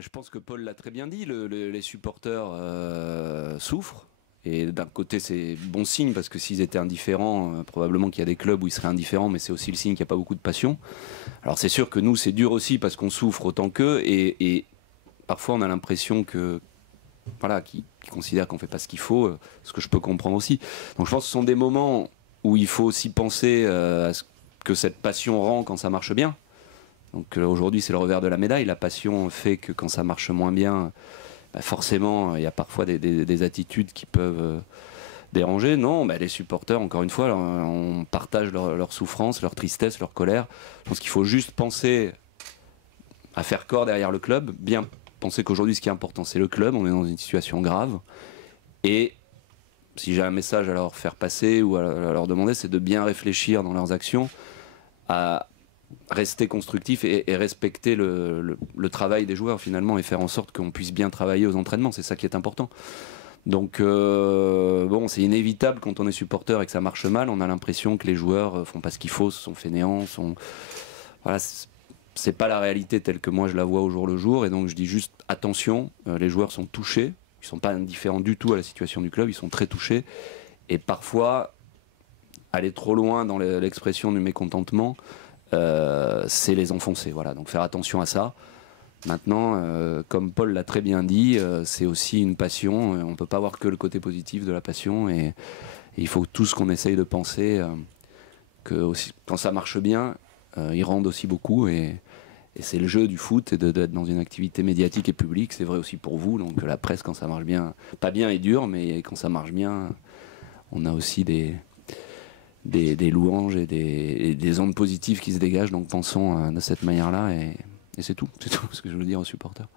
Je pense que Paul l'a très bien dit, les supporters souffrent. Et d'un côté, c'est bon signe parce que s'ils étaient indifférents, probablement qu'il y a des clubs où ils seraient indifférents, mais c'est aussi le signe qu'il n'y a pas beaucoup de passion. Alors c'est sûr que nous, c'est dur aussi parce qu'on souffre autant qu'eux et parfois on a l'impression que voilà, qu'ils considèrent qu'on fait pas ce qu'il faut, ce que je peux comprendre aussi. Donc je pense que ce sont des moments où il faut aussi penser à ce que cette passion rend quand ça marche bien. Donc aujourd'hui, c'est le revers de la médaille. La passion fait que quand ça marche moins bien, bah, forcément, il y a parfois des attitudes qui peuvent déranger. Non, bah, les supporters, encore une fois, on partage leur souffrance, leur tristesse, leur colère. Je pense qu'il faut juste penser à faire corps derrière le club, bien penser qu'aujourd'hui, ce qui est important, c'est le club. On est dans une situation grave. Et si j'ai un message à leur faire passer ou à leur demander, c'est de bien réfléchir dans leurs actions à rester constructif et respecter le travail des joueurs finalement et faire en sorte qu'on puisse bien travailler aux entraînements. C'est ça qui est important. Donc bon, c'est inévitable quand on est supporter et que ça marche mal, on a l'impression que les joueurs font pas ce qu'il faut, sont fainéants, sont voilà, c'est pas la réalité telle que moi je la vois au jour le jour et donc je dis juste attention, les joueurs sont touchés, ils sont pas indifférents du tout à la situation du club, ils sont très touchés et parfois aller trop loin dans l'expression du mécontentement, c'est les enfoncer. Voilà, donc faire attention à ça. Maintenant, comme Paul l'a très bien dit, c'est aussi une passion. On ne peut pas voir que le côté positif de la passion. Et il faut tout ce qu'on essaye de penser, que aussi, quand ça marche bien, ils rendent aussi beaucoup. Et c'est le jeu du foot et d'être dans une activité médiatique et publique. C'est vrai aussi pour vous. Donc la presse, quand ça marche bien, pas bien et dur, mais quand ça marche bien, on a aussi des louanges et des ondes positives qui se dégagent. Donc pensons de cette manière-là. Et c'est tout ce que je veux dire aux supporters.